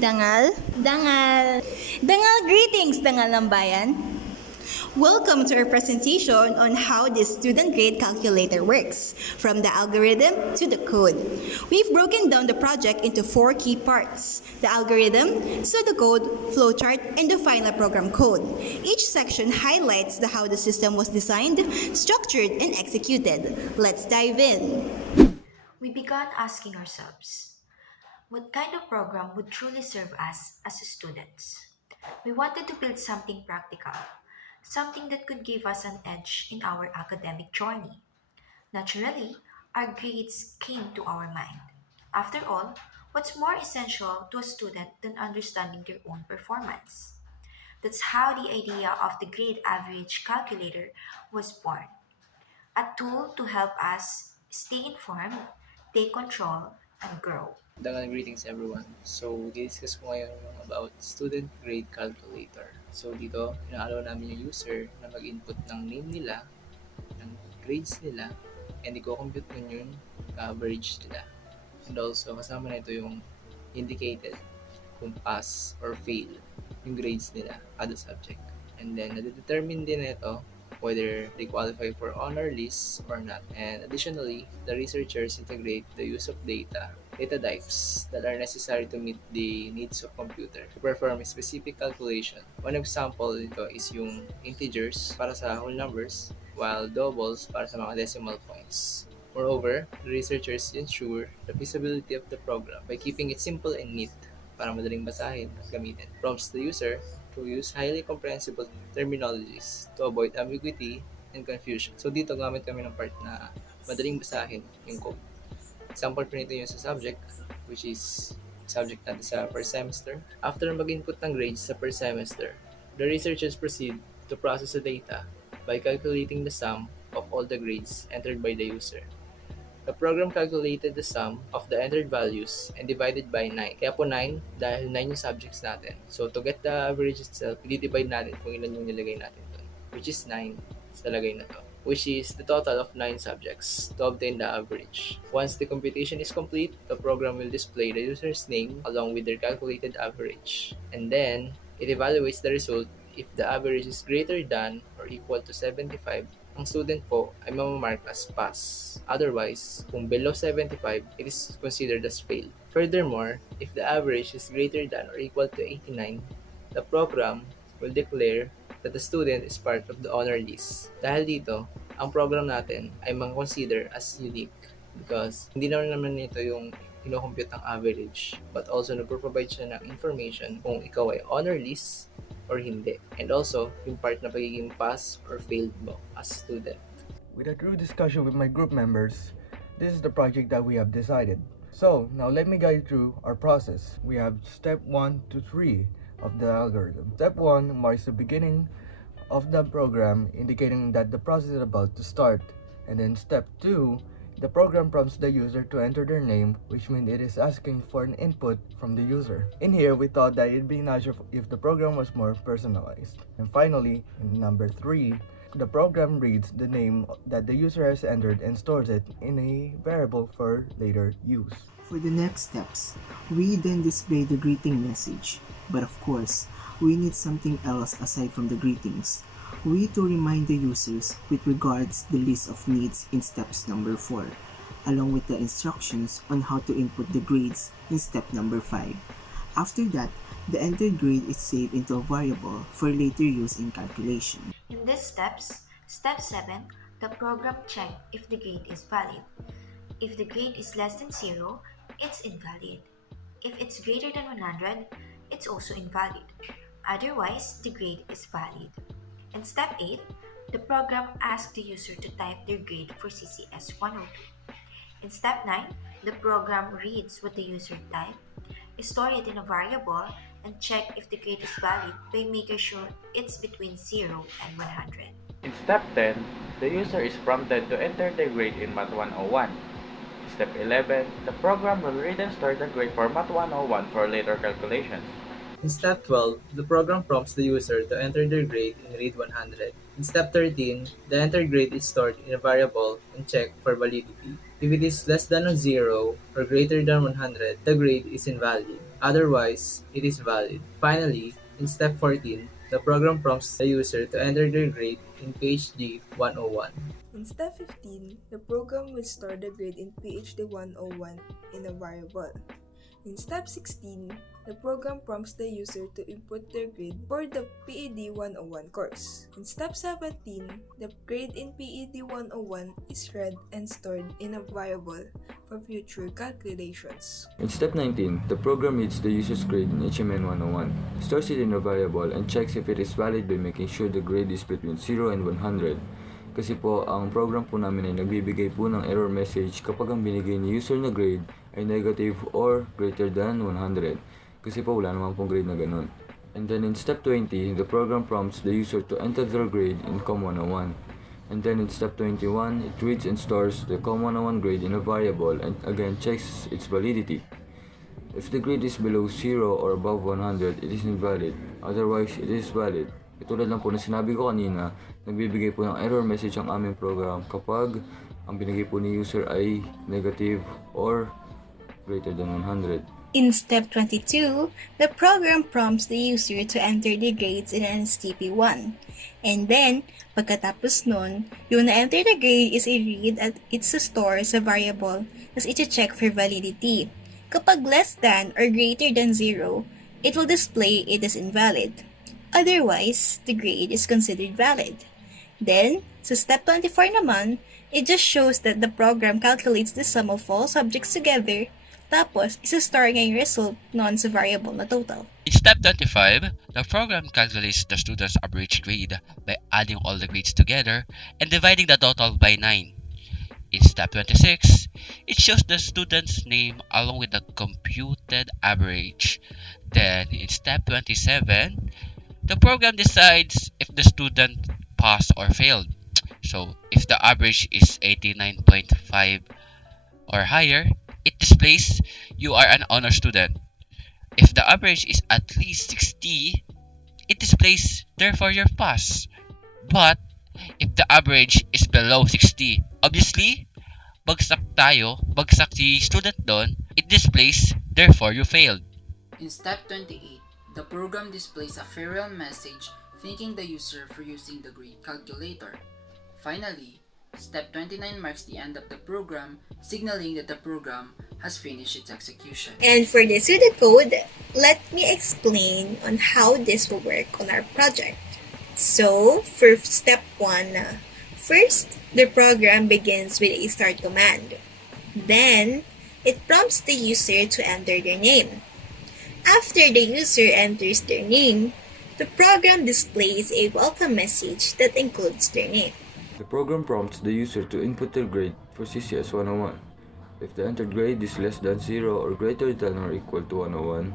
Dangal? Dangal! Dangal greetings, Dangal ng Bayan! Welcome to our presentation on how this student grade calculator works, from the algorithm to the code. We've broken down the project into 4 key parts: the algorithm, pseudocode, flowchart, and the final program code. Each section highlights how the system was designed, structured, and executed. Let's dive in. We began asking ourselves, what kind of program would truly serve us as students? We wanted to build something practical, something that could give us an edge in our academic journey. Naturally, our grades came to our mind. After all, what's more essential to a student than understanding their own performance? That's how the idea of the grade average calculator was born, a tool to help us stay informed, take control, and grow. Dagang greetings everyone. So, discuss ko ngayon about student grade calculator. So, dito, ina-allow namin yung user na mag-input ng name nila, ng grades nila, and i-compute nun yung average nila. And also, kasama na ito yung indicated kung pass or fail yung grades nila kada subject. And then, nade-determine din na ito whether they qualify for honor list or not. And additionally, the researchers integrate the use of data types that are necessary to meet the needs of computer to perform a specific calculation. One example nito is yung integers para sa whole numbers, while doubles para sa mga decimal points. Moreover, the researchers ensure the feasibility of the program by keeping it simple and neat para madaling basahin at gamitin. Prompts the user to use highly comprehensible terminologies to avoid ambiguity and confusion. So dito gamit kami ng part na madaling basahin yung code. Example po nito yung sa subject, which is subject natin sa per semester. After mag-input ng grades sa per semester, the researchers proceed to process the data by calculating the sum of all the grades entered by the user. The program calculated the sum of the entered values and divided by 9. Kaya po 9 dahil 9 yung subjects natin. So to get the average itself, i-divide natin kung ilan yung nilagay natin doon, which is 9 sa lagay na to, which is the total of 9 subjects to obtain the average. Once the computation is complete, the program will display the user's name along with their calculated average. And then, it evaluates the result. If the average is greater than or equal to 75, ang student po ay mamamark as pass. Otherwise, kung below 75, it is considered as fail. Furthermore, if the average is greater than or equal to 89, the program will declare that the student is part of the honor list. Dahil dito, ang program natin ay mang-consider as unique because hindi naman ito yung ino-compute ang average, but also nagpo-provide siya ng information kung ikaw ay honor list or hindi. And also, yung part na pagiging pass or failed mo as student. With a thorough discussion with my group members, this is the project that we have decided. So, now let me guide through our process. We have step 1 to 3 of the algorithm. Step 1 marks the beginning of the program, indicating that the process is about to start. And then step 2, the program prompts the user to enter their name, which means it is asking for an input from the user. In here, we thought that it'd be nicer if the program was more personalized. And finally, in number 3, the program reads the name that the user has entered and stores it in a variable for later use. For the next steps, we then display the greeting message. But of course, we need something else aside from the greetings. We to remind the users with regards the list of needs in steps number 4, along with the instructions on how to input the grades in step number 5. After that, the entered grade is saved into a variable for later use in calculation. In these steps, step 7, the program checks if the grade is valid. If the grade is less than 0, it's invalid. If it's greater than 100, it's also invalid. Otherwise, the grade is valid. In step 8, the program asks the user to type their grade for CCS102. In step 9, the program reads what the user typed, store it in a variable, and check if the grade is valid by making sure it's between 0 and 100. In step 10, the user is prompted to enter their grade in Math 101. Step 11, the program will read and store the grade for Math 101 for later calculations. In step 12, the program prompts the user to enter their grade in Read 100. In step 13, the entered grade is stored in a variable and checked for validity. If it is less than 0 or greater than 100, the grade is invalid. Otherwise, it is valid. Finally, in step 14, the program prompts the user to enter their grade in PhD 101. In step 15, the program will store the grade in PhD 101 in a variable. In step 16, the program prompts the user to input their grade for the PED 101 course. In step 17, the grade in PED 101 is read and stored in a variable for future calculations. In step 19, the program reads the user's grade in HMN 101, stores it in a variable, and checks if it is valid by making sure the grade is between 0 and 100. Kasi po, ang program po namin ay nagbibigay po ng error message kapag ang binigay ni user na grade ay negative or greater than 100. Kasi po, wala naman pong grade na ganun. And then in step 20, the program prompts the user to enter their grade in COM101. And then in step 21, it reads and stores the COM101 grade in a variable and again checks its validity. If the grade is below 0 or above 100, it is invalid. Otherwise, it is valid. Tulad lang po na sinabi ko kanina, nagbibigay po ng error message ang aming program kapag ang binigay po ni user ay negative or greater than 100. In step 22, the program prompts the user to enter the grades in NSTP1. And then, pagkatapos nun, yung na-enter the grade is i-read at it's store sa variable, tas i-check for validity. Kapag less than or greater than 0, it will display it as invalid. Otherwise, the grade is considered valid. Then, sa step 24 naman, it just shows that the program calculates the sum of all subjects together, tapos isa-store nga yung result noon sa variable na total. In step 25, the program calculates the student's average grade by adding all the grades together and dividing the total by 9. In step 26, it shows the student's name along with the computed average. Then, in step 27, the program decides if the student passed or failed. So, if the average is 89.5 or higher, it displays you are an honor student. If the average is at least 60, it displays therefore you're pass. But, if the average is below 60, obviously, bagsak si student doon, it displays therefore you failed. In step 28, the program displays a farewell message thanking the user for using the grade calculator. Finally, step 29 marks the end of the program, signaling that the program has finished its execution. And for the pseudocode, let me explain on how this will work on our project. So, for step 1, first, the program begins with a start command. Then, it prompts the user to enter their name. After the user enters their name, the program displays a welcome message that includes their name. The program prompts the user to input their grade for CCS101. If the entered grade is less than 0 or greater than or equal to 101,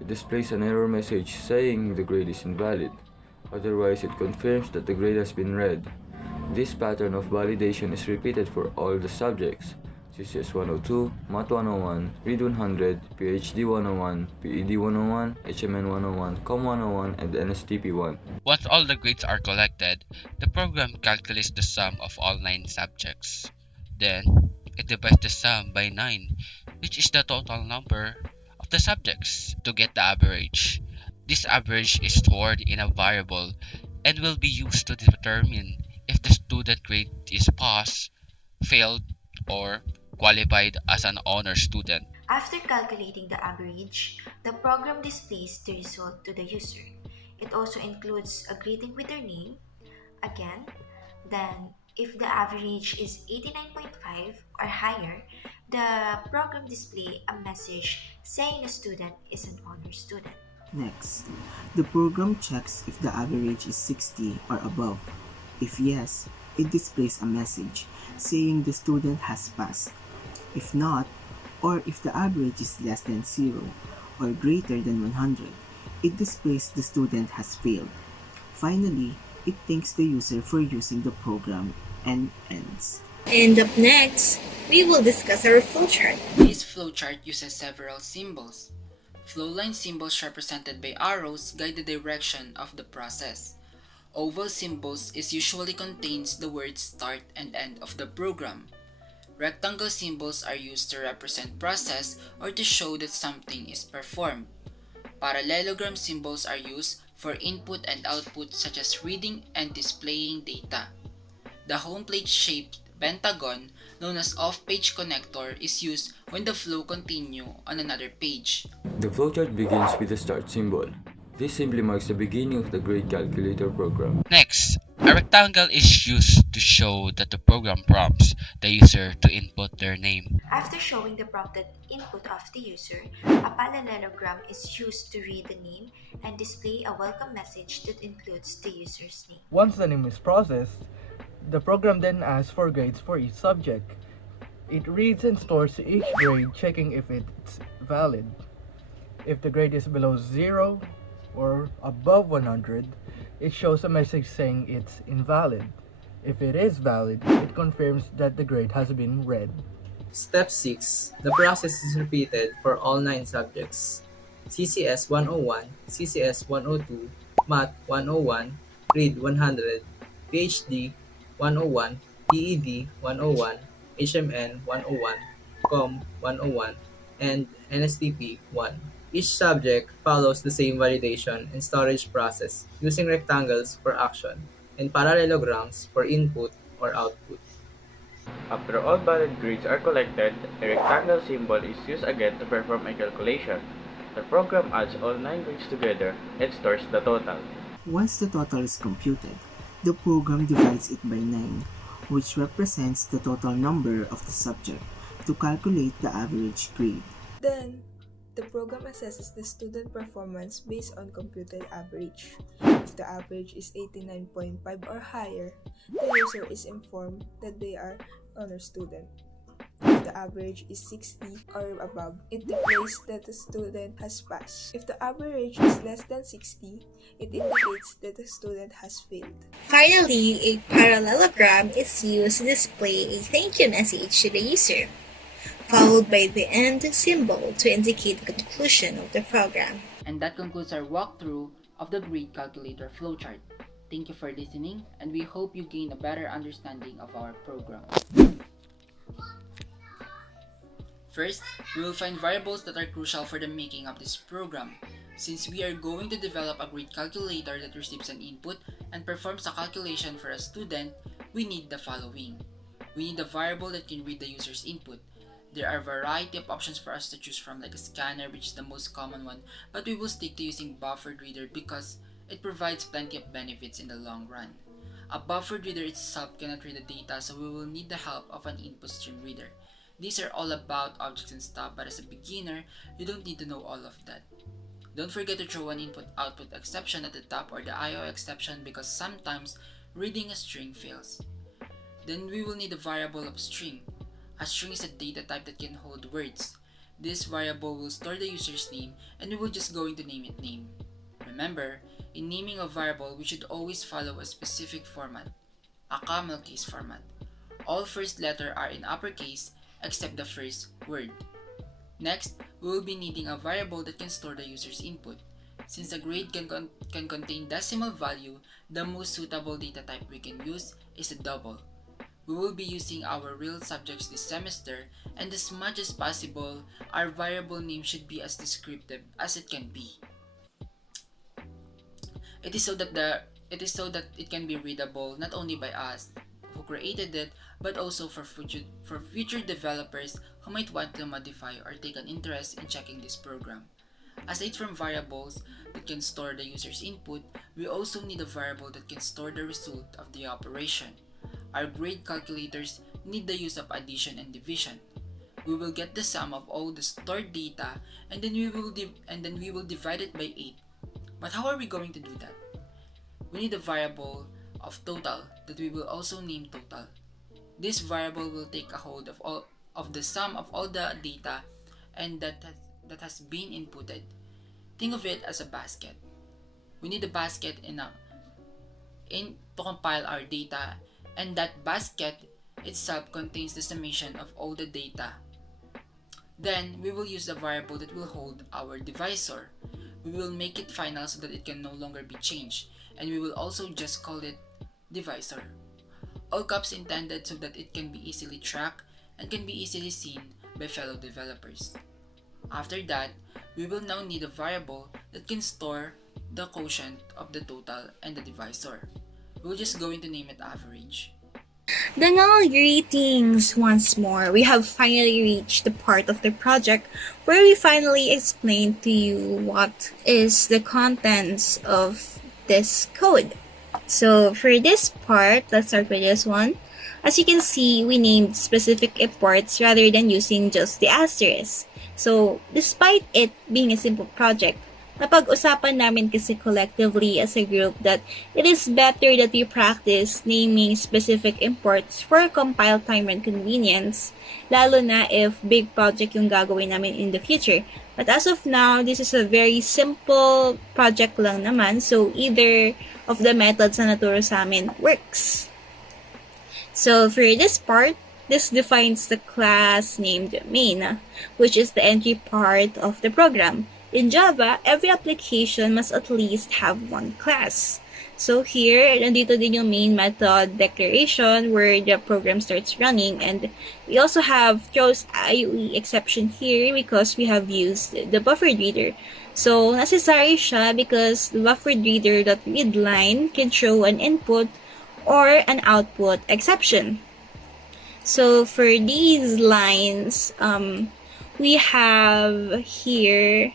it displays an error message saying the grade is invalid. Otherwise, it confirms that the grade has been read. This pattern of validation is repeated for all the subjects: CCS102, Math 101, Read 100, PhD 101, PED 101, HMN 101, Com 101, and NSTP 1. Once all the grades are collected, the program calculates the sum of all 9 subjects. Then, it divides the sum by 9, which is the total number of the subjects, to get the average. This average is stored in a variable and will be used to determine if the student grade is pass, failed, or qualified as an honor student. After calculating the average, the program displays the result to the user. It also includes a greeting with their name. Again, then if the average is 89.5 or higher, the program displays a message saying the student is an honor student. Next, the program checks if the average is 60 or above. If yes, it displays a message saying the student has passed. If not, or if the average is less than 0 or greater than 100, it displays the student has failed. Finally, it thanks the user for using the program and ends. And up next, we will discuss our flowchart. This flowchart uses several symbols. Flowline symbols represented by arrows guide the direction of the process. Oval symbols usually contains the words start and end of the program. Rectangle symbols are used to represent process or to show that something is performed. Parallelogram symbols are used for input and output such as reading and displaying data. The home plate shaped pentagon known as off-page connector is used when the flow continues on another page. The flowchart begins with the start symbol. This simply marks the beginning of the grade calculator program. Next, a rectangle is used to show that the program prompts the user to input their name. After showing the prompted input of the user, a parallelogram is used to read the name and display a welcome message that includes the user's name. Once the name is processed, the program then asks for grades for each subject. It reads and stores each grade, checking if it's valid. If the grade is below 0 or above 100, it shows a message saying it's invalid. If it is valid, it confirms that the grade has been read. Step 6. The process is repeated for all 9 subjects. CCS101, CCS102, Math 101, Read 100, PhD 101, PED 101, HMN 101, Com 101, and NSTP 1. Each subject follows the same validation and storage process using rectangles for action and parallelograms for input or output. After all valid grades are collected, a rectangle symbol is used again to perform a calculation. The program adds all 9 grades together and stores the total. Once the total is computed, the program divides it by 9, which represents the total number of the subject, to calculate the average grade. Then, the program assesses the student performance based on computed average. If the average is 89.5 or higher, the user is informed that they are honor student. If the average is 60 or above, it displays that the student has passed. If the average is less than 60, it indicates that the student has failed. Finally, a parallelogram is used to display a thank you message to the user, followed by the end symbol to indicate the conclusion of the program. And that concludes our walkthrough of the grade calculator flowchart. Thank you for listening, and we hope you gain a better understanding of our program. First, we will find variables that are crucial for the making of this program. Since we are going to develop a grade calculator that receives an input and performs a calculation for a student, we need the following. We need a variable that can read the user's input. There are a variety of options for us to choose from, like a scanner, which is the most common one, but we will stick to using buffered reader because it provides plenty of benefits in the long run. A buffered reader itself cannot read the data, so we will need the help of an input stream reader. These are all about objects and stuff, but as a beginner, you don't need to know all of that. Don't forget to throw an input-output exception at the top or the IO exception because sometimes reading a string fails. Then we will need a variable of string. A string is a data type that can hold words. This variable will store the user's name and we will just going to name it name. Remember, in naming a variable, we should always follow a specific format, a camel case format. All first letters are in uppercase except the first word. Next, we will be needing a variable that can store the user's input. Since a grade can contain decimal value, the most suitable data type we can use is a double. We will be using our real subjects this semester, and as much as possible, our variable name should be as descriptive as it can be. It is so that it can be readable not only by us who created it, but also for future developers who might want to modify or take an interest in checking this program. Aside from variables that can store the user's input, we also need a variable that can store the result of the operation. Our grade calculators need the use of addition and division. We will get the sum of all the stored data and then we will divide it by 8. But how are we going to do that? We need a variable of total that we will also name total. This variable will take a hold of the sum of all the data and that has been inputted. Think of it as a basket. We need a basket to compile our data, and that basket itself contains the summation of all the data. Then we will use the variable that will hold our divisor. We will make it final so that it can no longer be changed, and we will also just call it divisor. All caps intended so that it can be easily tracked, and can be easily seen by fellow developers. After that, we will now need a variable that can store the quotient of the total and the divisor. We're just going to name it average. Dangal greetings once more. We have finally reached the part of the project where we finally explain to you what is the contents of this code. So for this part, let's start with this one. As you can see, we named specific imports rather than using just the asterisk. So despite it being a simple project, napag-usapan namin kasi collectively as a group that it is better that we practice naming specific imports for compile time and convenience, lalo na if big project yung gagawin namin in the future. But as of now, this is a very simple project lang naman, so either of the methods na naturo sa amin works. So for this part, this defines the class named main, which is the entry part of the program. In Java, every application must at least have one class. So here, nandito din yung main method declaration where the program starts running, and we also have throws IOE exception here because we have used the buffered reader. So necessary siya because the buffered reader.readline can show an input or an output exception. So for these lines, we have here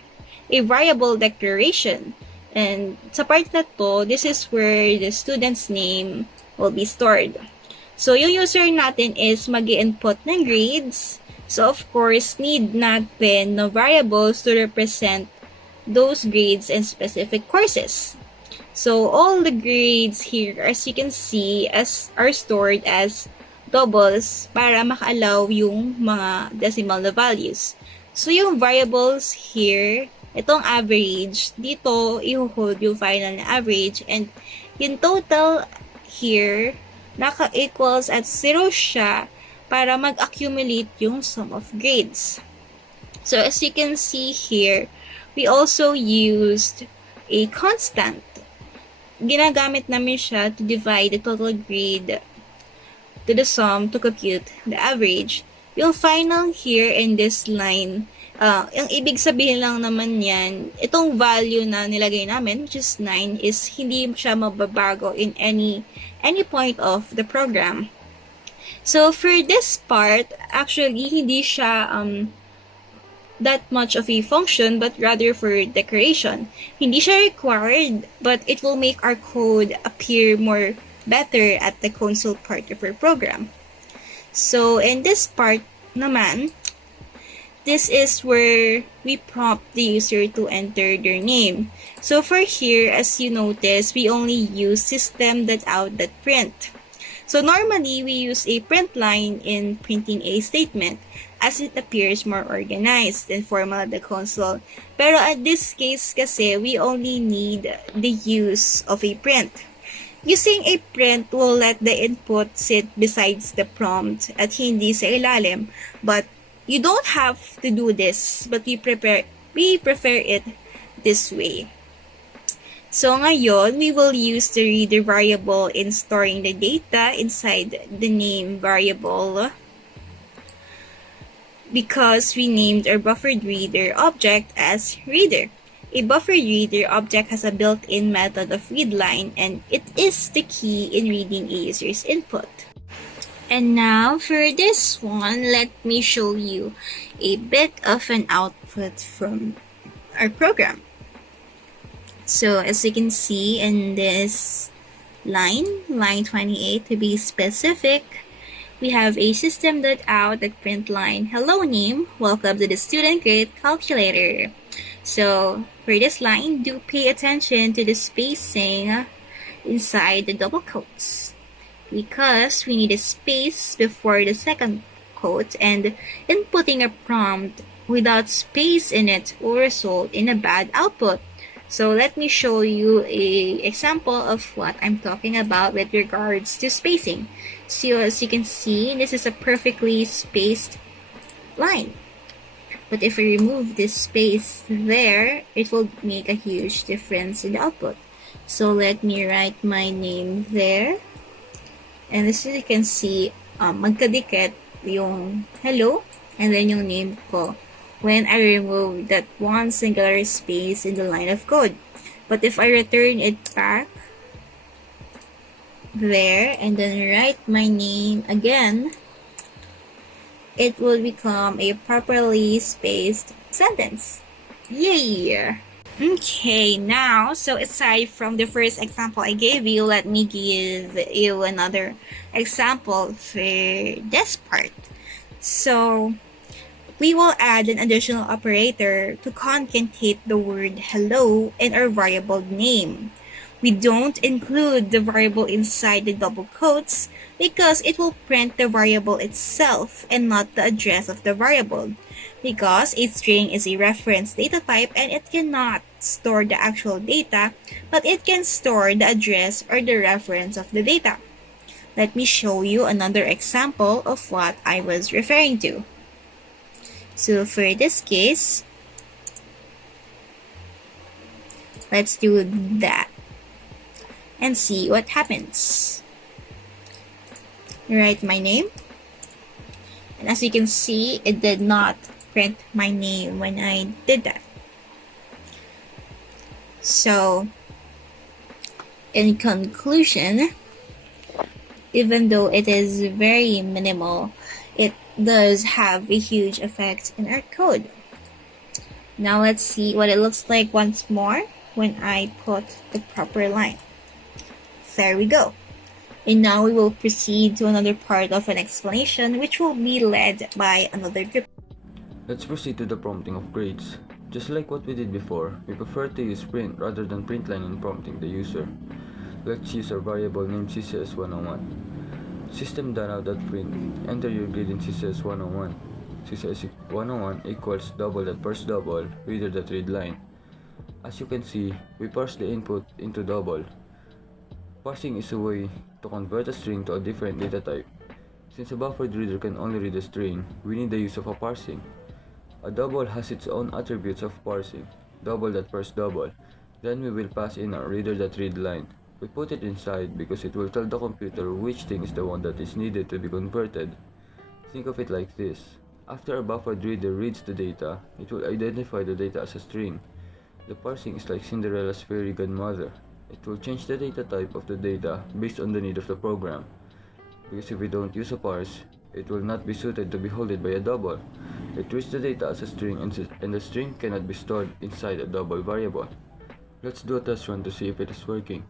a variable declaration. And sa part na to, this is where the student's name will be stored. So yung user natin is mag-input ng grades. So of course, need natin na variables to represent those grades in specific courses. So all the grades here, as you can see, are stored as doubles para maka-allow yung mga decimal na values. So yung variables here, itong average, dito i-hold yung final na average, and yung total here, naka-equals at 0 siya para mag-accumulate yung sum of grades. So as you can see here, we also used a constant. Ginagamit namin siya to divide the total grade to the sum to compute the average. Yung final here in this line, yung ibig sabihin lang naman yan, itong value na nilagay namin, which is 9, is hindi siya mababago in any point of the program. So for this part, actually, hindi siya that much of a function, but rather for decoration. Hindi siya required, but it will make our code appear more better at the console part of our program. So in this part naman, this is where we prompt the user to enter their name. So for here, as you notice, we only use system.out.print. So normally, we use a print line in printing a statement as it appears more organized and formal at the console. Pero at this case kasi, we only need the use of a print. Using a print will let the input sit besides the prompt at hindi sa ilalim, but you don't have to do this, but we prefer it this way. So ngayon, we will use the reader variable in storing the data inside the name variable because we named our buffered reader object as reader. A buffered reader object has a built-in method of readline, and it is the key in reading a user's input. And now, for this one, let me show you a bit of an output from our program. So, as you can see in this line 28 to be specific, we have a system.out.print line, hello name, welcome to the student grade calculator. So, for this line, do pay attention to the spacing inside the double quotes, because we need a space before the second quote, and inputting a prompt without space in it will result in a bad output. So let me show you an example of what I'm talking about with regards to spacing. So as you can see, this is a perfectly spaced line. But if we remove this space there, it will make a huge difference in the output. So let me write my name there. And as you can see, magkadikit yung hello, and then yung name ko when I remove that one singular space in the line of code. But if I return it back there and then write my name again, it will become a properly spaced sentence. Yay! Okay, now, so aside from the first example I gave you, let me give you another example for this part. So, we will add an additional operator to concatenate the word hello in our variable name. We don't include the variable inside the double quotes because it will print the variable itself and not the address of the variable, because a string is a reference data type and it cannot store the actual data, but it can store the address or the reference of the data. Let me show you another example of what I was referring to. So for this case, let's do that and see what happens. Write my name, and as you can see, it did not print my name when I did that. So in conclusion, even though it is very minimal, it does have a huge effect in our code. Now let's see what it looks like once more when I put the proper line. There we go. And now we will proceed to another part of an explanation, which will be led by another group. Let's proceed to the prompting of grades. Just like what we did before, we prefer to use print rather than print line in prompting the user. Let's use our variable named CCS101. System.out.print, enter your grade in CCS101. CCS101 equals double.parse double, reader.read line. As you can see, we parse the input into double. Parsing is a way to convert a string to a different data type. Since a buffered reader can only read a string, we need the use of a parsing. A double has its own attributes of parsing, double.parse double. Then we will pass in our reader.read line. We put it inside because it will tell the computer which thing is the one that is needed to be converted. Think of it like this. After a buffered reader reads the data, it will identify the data as a string. The parsing is like Cinderella's fairy godmother. It will change the data type of the data based on the need of the program. Because if we don't use a parse, it will not be suited to be held by a double. It treats the data as a string and the string cannot be stored inside a double variable. Let's do a test run to see if it is working.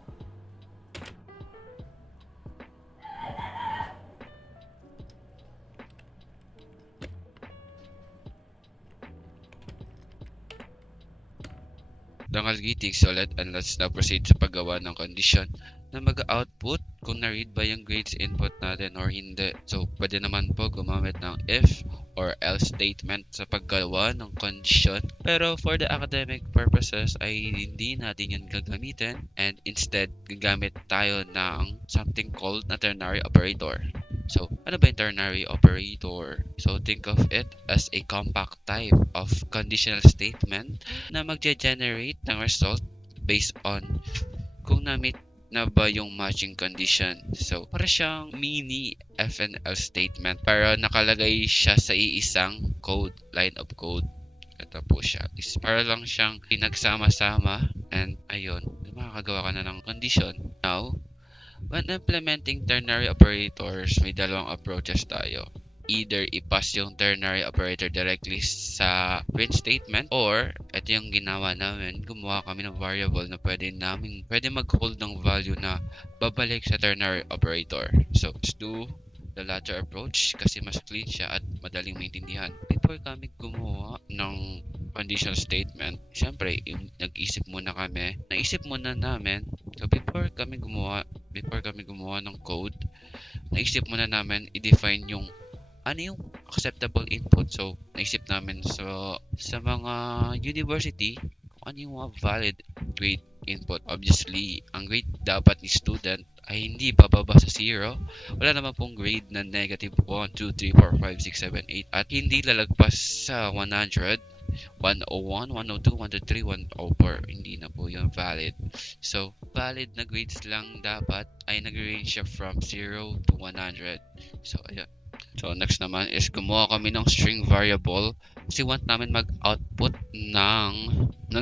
Dangal greetings ulit, and let's now proceed sa paggawa ng condition na mag-output kung na-read ba yung grades input natin or hindi. So, pwede naman po gumamit ng if or else statement sa paggawa ng condition. Pero for the academic purposes ay hindi natin yan gagamitin, and instead gagamit tayo ng something called na ternary operator. So, ano ba yung ternary operator? So, think of it as a compact type of conditional statement na magge-generate ng result based on kung na-meet na ba yung matching condition. So, para siyang mini FNL statement, pero nakalagay siya sa iisang code, line of code. Ito po siya. Is para lang siyang pinagsama-sama, and ayun, makakagawa ka na ng condition. Now, when implementing ternary operators, may dalawang approaches tayo. Either i-pass yung ternary operator directly sa print statement, or ito yung ginawa namin, gumawa kami ng variable na pwede mag-hold ng value na babalik sa ternary operator. So, let's do the latter approach kasi mas clean siya at madaling maintindihan. Before kami gumawa ng conditional statement, syempre, naisip muna namin, so before kami gumawa ng code, naisip muna namin i-define yung ano yung acceptable input. So, naisip namin sa mga university kung ano yung mga valid grade input. Obviously, ang grade dapat ni student ay hindi bababa sa 0. Wala naman pong grade na negative 1, 2, 3, 4, 5, 6, 7, 8 at hindi lalagpas sa 100, 101, 102, 103, 104. Hindi na po yung valid. So, valid na grades lang dapat ay nag-range siya from 0 to 100. So, ayun. So next naman is gumawa kami ng string variable kasi want namin mag-output ng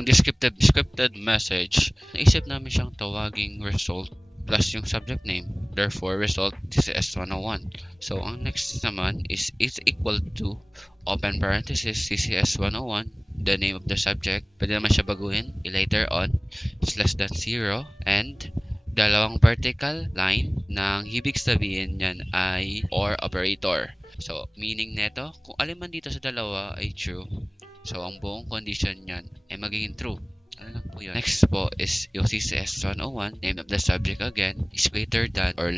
descripted message. Naisip namin siyang tawaging result plus yung subject name. Therefore, result CCS101. So ang next naman is equal to open parenthesis CCS101, the name of the subject. Pwede naman siya baguhin later on. It's less than 0 and dalawang vertical line ng ibig sabihin niyan ay OR operator. So, meaning neto, kung alin man dito sa dalawa ay true, so ang buong condition niyan ay magiging true. Ano lang po yun? Next po is yung CCS101, name of the subject again, is greater than or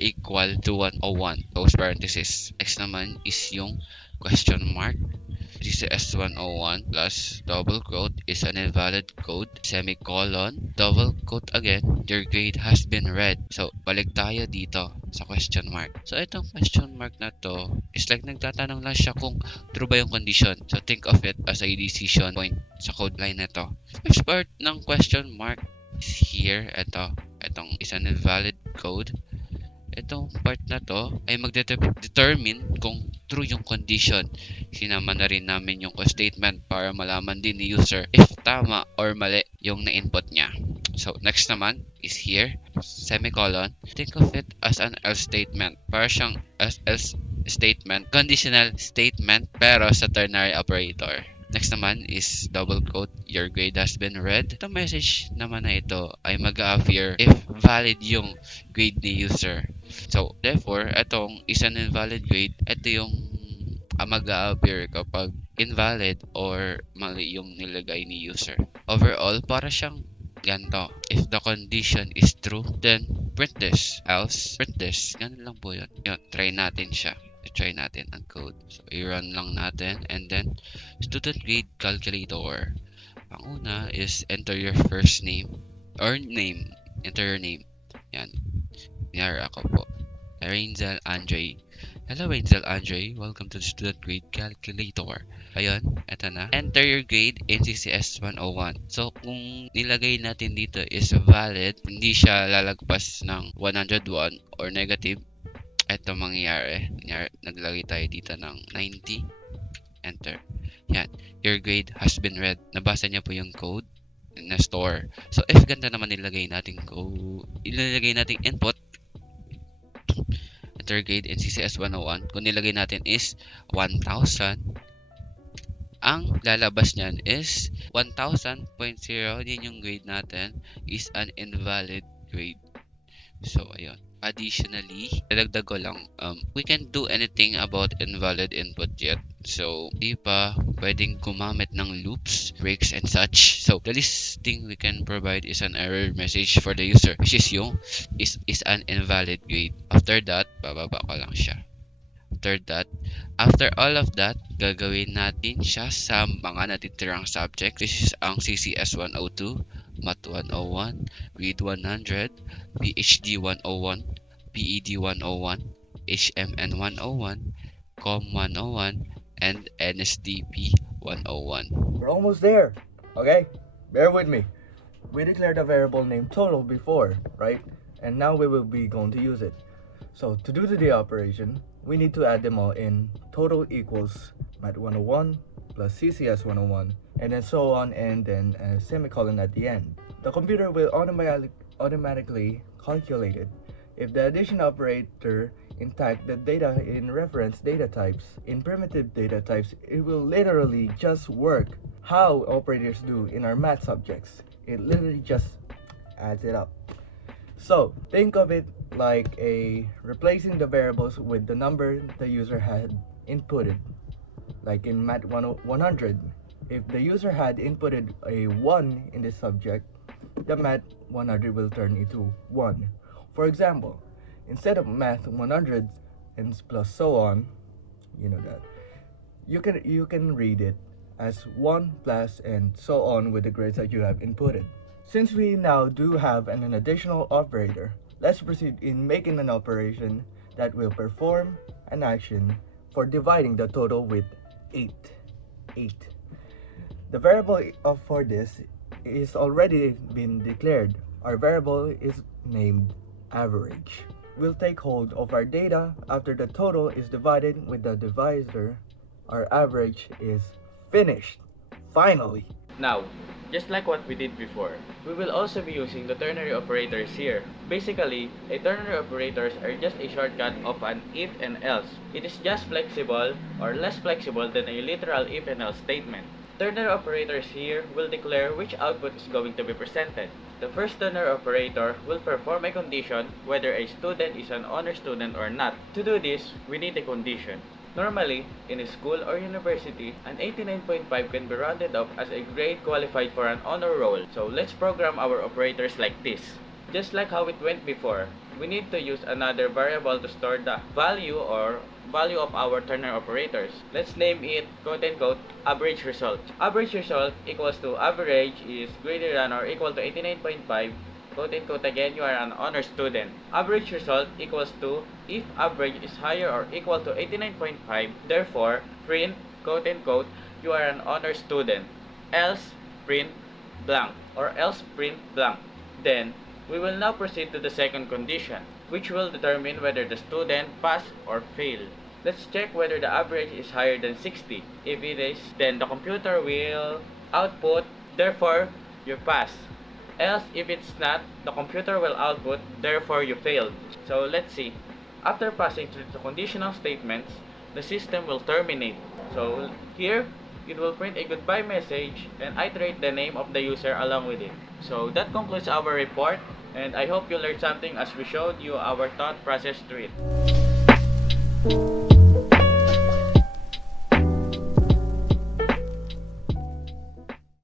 equal to 101, close parenthesis. Next naman is yung question mark. CCS101 plus double quote is an invalid code, semicolon, double quote again, your grade has been read. So, balik tayo dito sa question mark. So, itong question mark na to is like nagtatanong lang siya kung true ba yung condition. So, think of it as a decision point sa code line na to. Next part ng question mark is here. Itong is an invalid code. Itong part na to ay magdetermine kung true yung condition. Sinama na rin namin yung statement para malaman din ni user if tama or mali yung na-input niya. So, next naman is here, semicolon. Think of it as an else statement. Para siyang else statement, conditional statement, pero sa ternary operator. Next naman is double quote, your grade has been read. Itong message naman na ito ay mag-appear if valid yung grade ni user. So, therefore, itong is an invalid grade, ito yung mag-appear kapag invalid or mali yung nilagay ni user. Overall, para siyang ganito. If the condition is true, then print this. Else, print this. Ganun lang po yun. Yun, try natin siya. I-try natin ang code. So, i-run lang natin. And then, student grade calculator. Ang una is enter your first name or name. Enter your name. Yan. Kunyari ako po. Rainzell Andrei. Hello Rainzell Andrei. Welcome to the student grade calculator. Ayun, eto na. Enter your grade in CCS101. So, kung nilagay natin dito is valid, hindi siya lalagpas ng 101 or negative, eto mangyayari. Naglagay tayo dito ng 90. Enter. Yan. Your grade has been read. Nabasa niya po yung code na store. So, if ganda naman nilagay natin input, enter grade in CCS101. Kung nilagay natin is 1,000, ang lalabas niyan is 1,000.0. Din yung grade natin is an invalid grade. So, ayun. Additionally, dadagdag ko lang, we can't do anything about invalid input yet. So, di pa pwedeng gumamit ng loops, breaks, and such. So, the least thing we can provide is an error message for the user, which is yung is an invalid grade. After that, bababa ko lang siya. After all of that, gagawin natin siya sa mga natitirang subject. This is ang CCS102, Math 101, Read 100, PhD 101, PED 101, HMN 101, Com 101, and NSDP 101. We're almost there, okay? Bear with me. We declared a variable named total before, right? And now we will be going to use it. So to do the operation, we need to add them all in. Total equals Math 101 plus CCS 101, and then so on, and then a semicolon at the end. The computer will automatically calculate it. If the addition operator intact the data in reference data types, in primitive data types, it will literally just work how operators do in our math subjects. It literally just adds it up. So think of it like replacing the variables with the number the user had inputted. Like in Math 100, if the user had inputted a 1 in this subject, the Math 100 will turn into 1. For example, instead of Math 100 and plus so on, you know that, you can read it as 1 plus and so on with the grades that you have inputted. Since we now do have an additional operator, let's proceed in making an operation that will perform an action for dividing the total with 8. The variable for this is already been declared. Our variable is named average. will take hold of our data after the total is divided with the divisor. Our average is finished. Finally! Now, just like what we did before, we will also be using the ternary operators here. Basically, a ternary operators are just a shortcut of an if and else. It is just flexible or less flexible than a literal if and else statement. Ternary operators here will declare which output is going to be presented. The first ternary operator will perform a condition whether a student is an honor student or not. To do this, we need a condition. Normally, in a school or university, an 89.5 can be rounded up as a grade qualified for an honor roll. So let's program our operators like this. Just like how it went before, we need to use another variable to store the value of our ternary operators. Let's name it quote-unquote average result. Average result equals to average is greater than or equal to 89.5. Quote-unquote again, you are an honor student. Average result equals to if average is higher or equal to 89.5, therefore print quote-unquote you are an honor student. Else print blank or else print blank. Then we will now proceed to the second condition, which will determine whether the student pass or fail. Let's check whether the average is higher than 60. If it is, then the computer will output, therefore you pass. Else, if it's not, the computer will output, therefore you failed. So let's see. After passing through the conditional statements, the system will terminate. So here, it will print a goodbye message and iterate the name of the user along with it. So that concludes our report, and I hope you learned something as we showed you our thought process through it.